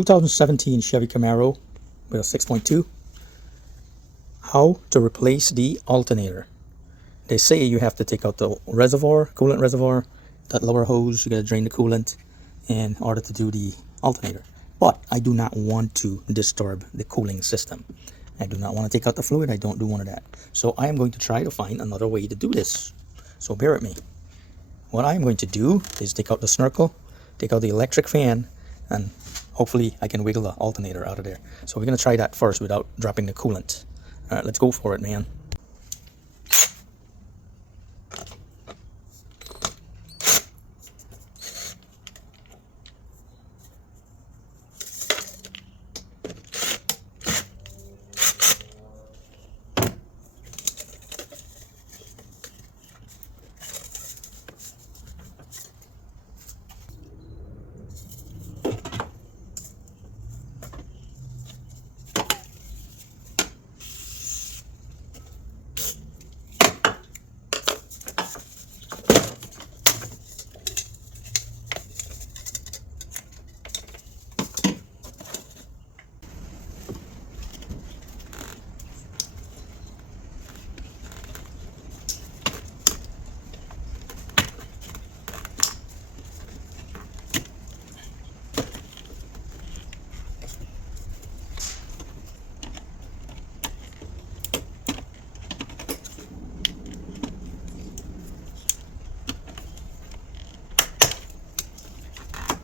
2017 Chevy Camaro with a 6.2. How to replace the alternator. They say you have to take out the reservoir, coolant reservoir, that lower hose, you gotta drain the coolant in order to do the alternator. But I do not want to disturb the cooling system. I do not want to take out the fluid. I don't do one of that. So I am going to try to find another way to do this. So bear with me. What I am going to do is take out the snorkel, take out the electric fan, and hopefully I can wiggle the alternator out of there. So we're going to try that first without dropping the coolant. All right, let's go for it, man.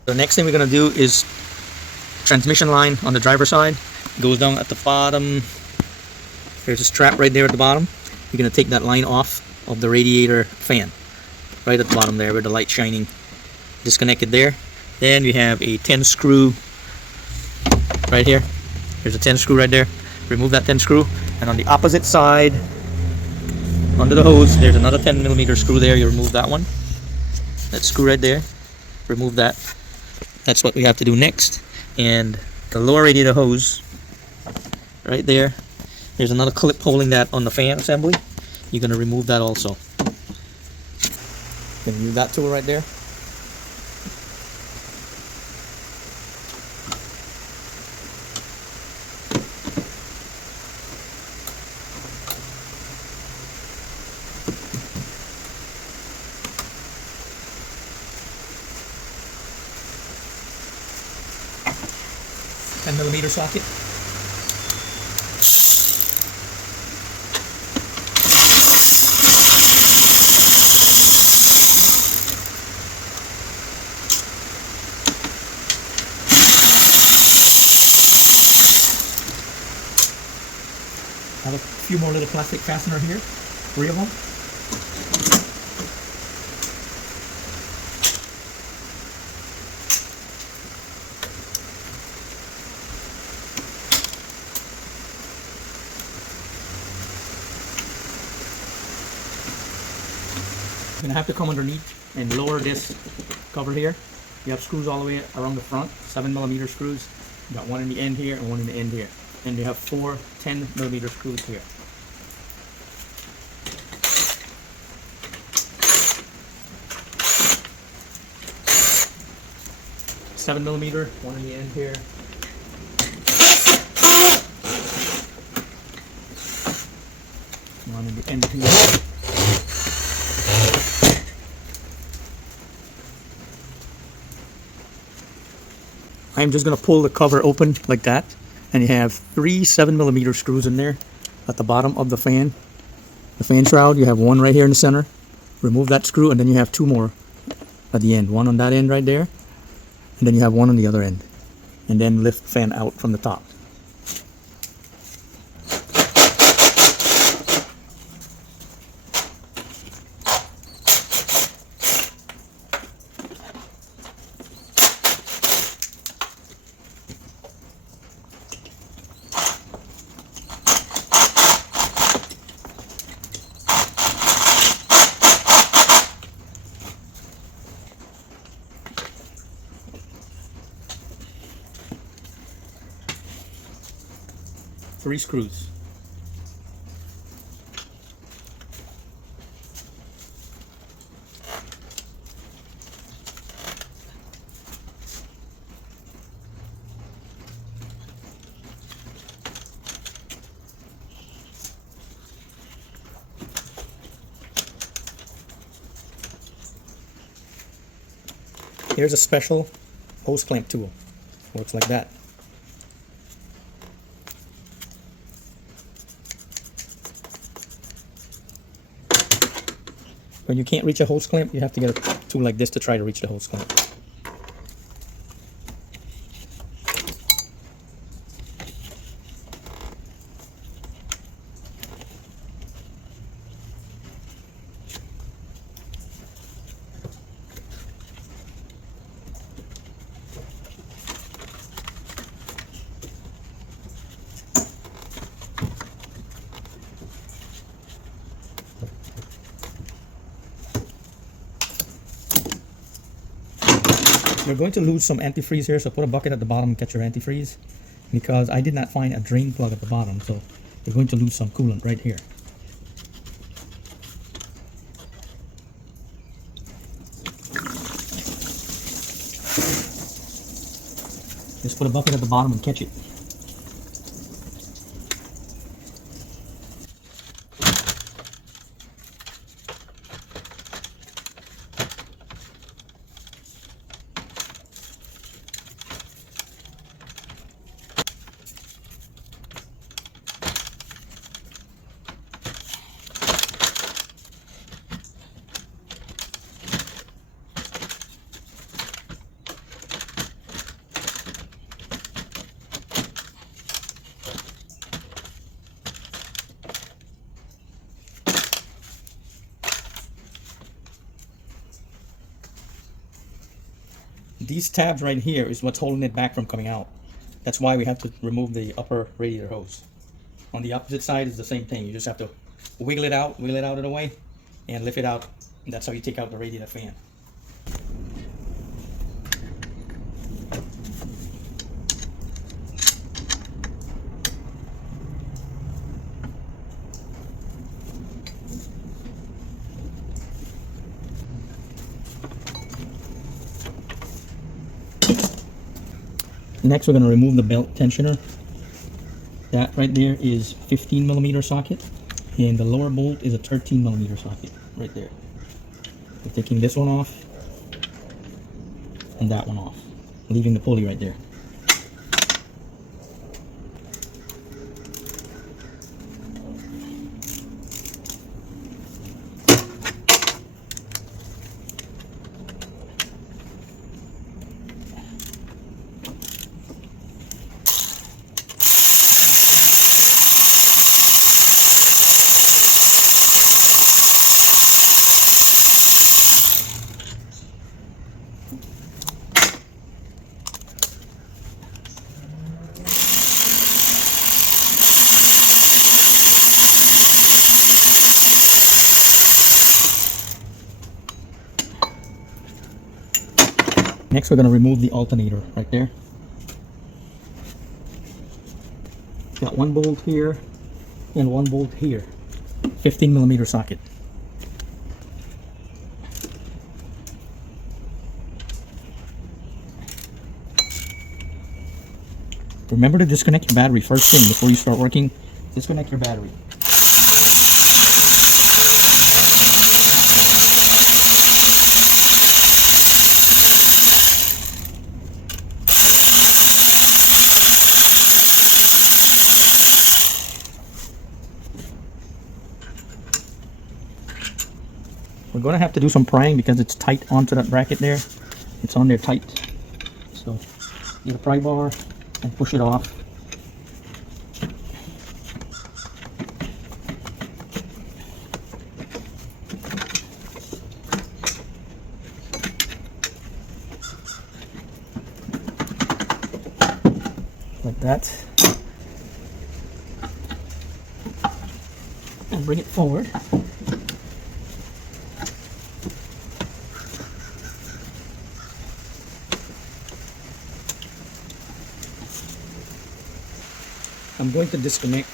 The next thing we're going to do is transmission line on the driver's side. It goes down at the bottom. There's a strap right there at the bottom. You're going to take that line off of the radiator fan. Right at the bottom there where the light's shining. Disconnect it there. Then we have a 10 screw right here. There's a 10 screw right there. Remove that 10 screw. And on the opposite side, under the hose, there's another 10mm screw there. You remove that one. That screw right there. Remove that. That's what we have to do next. And the lower radiator hose right there, there's another clip holding that on the fan assembly. You're going to remove that also. You can use that tool right there. $10mm socket. I have a few more little plastic fastener here, 3 of them. You're gonna have to come underneath and lower this cover here. You have screws all the way around the front, 7mm screws. You got one in the end here and one in the end here. And you have 4 10mm screws here. $7mm, one in the end here. One in the end here. I'm just going to pull the cover open like that, and you have 3 7mm screws in there at the bottom of the fan shroud. You have one right here in the center. Remove that screw, and then you have 2 more at the end. One on that end right there, and then you have one on the other end. And then lift the fan out from the top. Three screws. Here's a special hose clamp tool. Works like that. When you can't reach a hose clamp, you have to get a tool like this to try to reach the hose clamp. You're going to lose some antifreeze here, so put a bucket at the bottom and catch your antifreeze, because I did not find a drain plug at the bottom, so you're going to lose some coolant right here. Just put a bucket at the bottom and catch it. These tabs right here is what's holding it back from coming out. That's why we have to remove the upper radiator hose. On the opposite side is the same thing. You just have to wiggle it out of the way and lift it out. And that's how you take out the radiator fan. Next, we're going to remove the belt tensioner. That right there is 15mm socket, and the lower bolt is a 13mm socket right there. We're taking this one off and that one off, leaving the pulley right there. Next, we're going to remove the alternator right there. Got one bolt here and one bolt here. 15mm socket. Remember to disconnect your battery first thing before you start working. Disconnect your battery. We're going to have to do some prying because it's tight onto that bracket there. It's on there tight. So get a pry bar and push it off. Like that. And bring it forward. I'm going to disconnect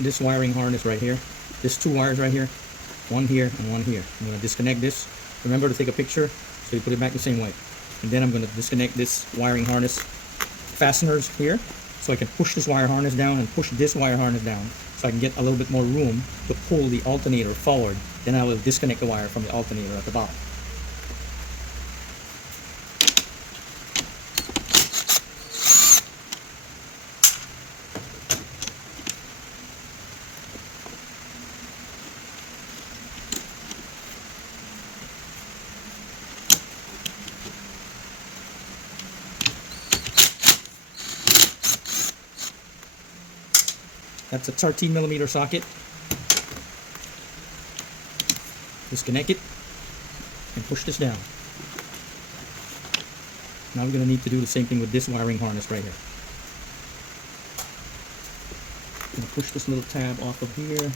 this wiring harness right here. There's two wires right here, one here and one here. I'm going to disconnect this. Remember to take a picture so you put it back the same way. And then I'm going to disconnect this wiring harness fasteners here so I can push this wire harness down and push this wire harness down so I can get a little bit more room to pull the alternator forward. Then I will disconnect the wire from the alternator at the bottom. That's a 13mm socket. Disconnect it and push this down. Now we're going to need to do the same thing with this wiring harness right here. I'm going to push this little tab off of here.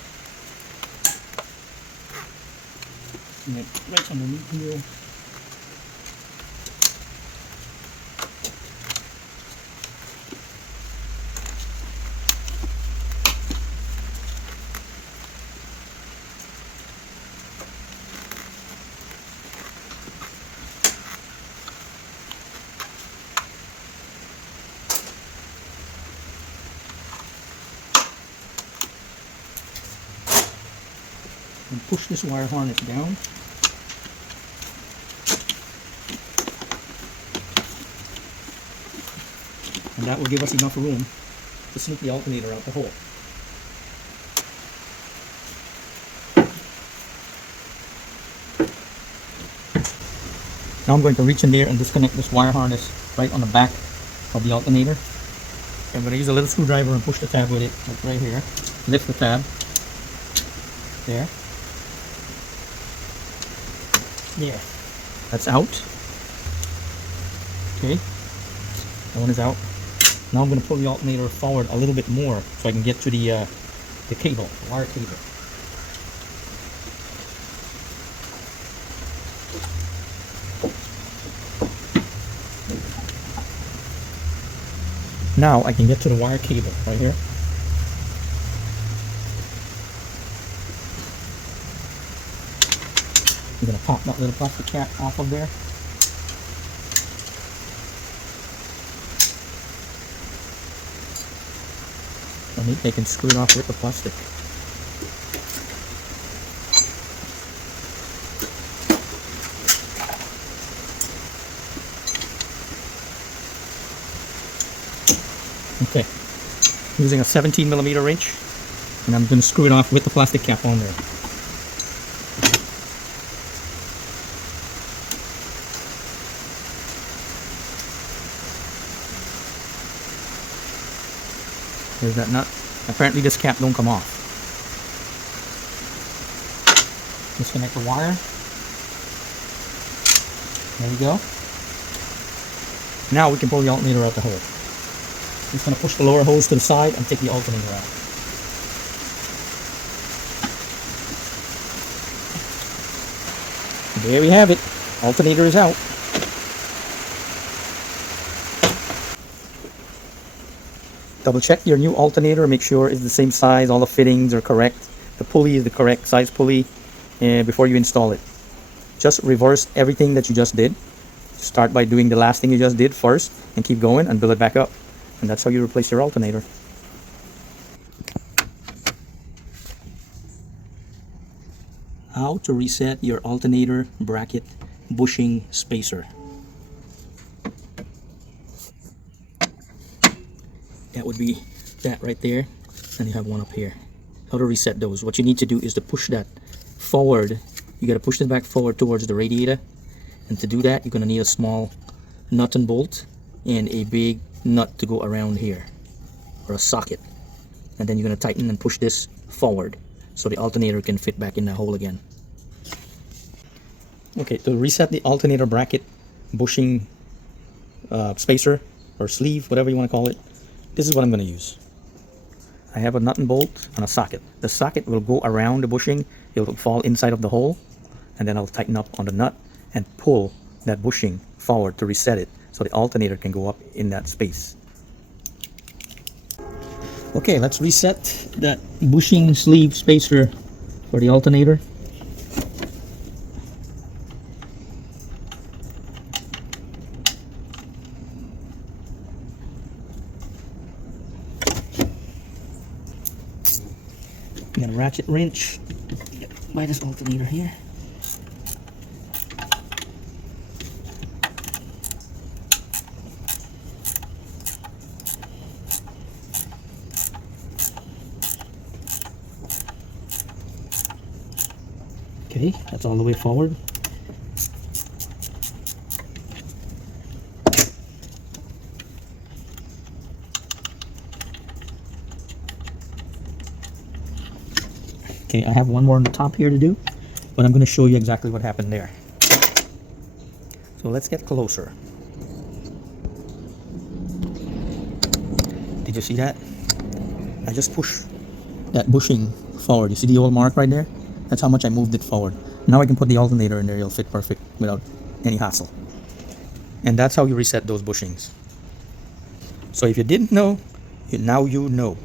And right underneath here. And push this wire harness down. And that will give us enough room to sneak the alternator out the hole. Now I'm going to reach in there and disconnect this wire harness right on the back of the alternator. I'm going to use a little screwdriver and push the tab with it, like right here. Lift the tab. There. Yeah, that's out. Okay, that one is out. Now I'm going to pull the alternator forward a little bit more so I can get to the cable, the wire cable. Now I can get to the wire cable right here. I'm going to pop that little plastic cap off of there. And they can screw it off with the plastic. Okay, using a 17mm wrench, and I'm going to screw it off with the plastic cap on there. There's that nut. Apparently this cap don't come off. Disconnect the wire. There we go. Now we can pull the alternator out the hole. Just going to push the lower hose to the side and take the alternator out. There we have it. Alternator is out. Double check your new alternator, make sure it's the same size, all the fittings are correct, the pulley is the correct size pulley before you install it. Just reverse everything that you just did. Start by doing the last thing you just did first and keep going and build it back up. And that's how you replace your alternator. How to reset your alternator bracket bushing spacer. That would be that right there, and you have one up here. How to reset those? What you need to do is to push that forward. You got to push this back forward towards the radiator, and to do that you're going to need a small nut and bolt and a big nut to go around here, or a socket, and then you're going to tighten and push this forward so the alternator can fit back in the hole again. Okay, to reset the alternator bracket bushing spacer or sleeve, whatever you want to call it, this is what I'm going to use. I have a nut and bolt and a socket. The socket will go around the bushing, it will fall inside of the hole, and then I'll tighten up on the nut and pull that bushing forward to reset it so the alternator can go up in that space. Okay, let's reset that bushing sleeve spacer for the alternator. You got a ratchet wrench by this alternator here. Okay, that's all the way forward. Okay, I have one more on the top here to do, but I'm going to show you exactly what happened there. So let's get closer. Did you see that? I just pushed that bushing forward. You see the old mark right there? That's how much I moved it forward. Now I can put the alternator in there. It'll fit perfect without any hassle. And that's how you reset those bushings. So if you didn't know, now you know.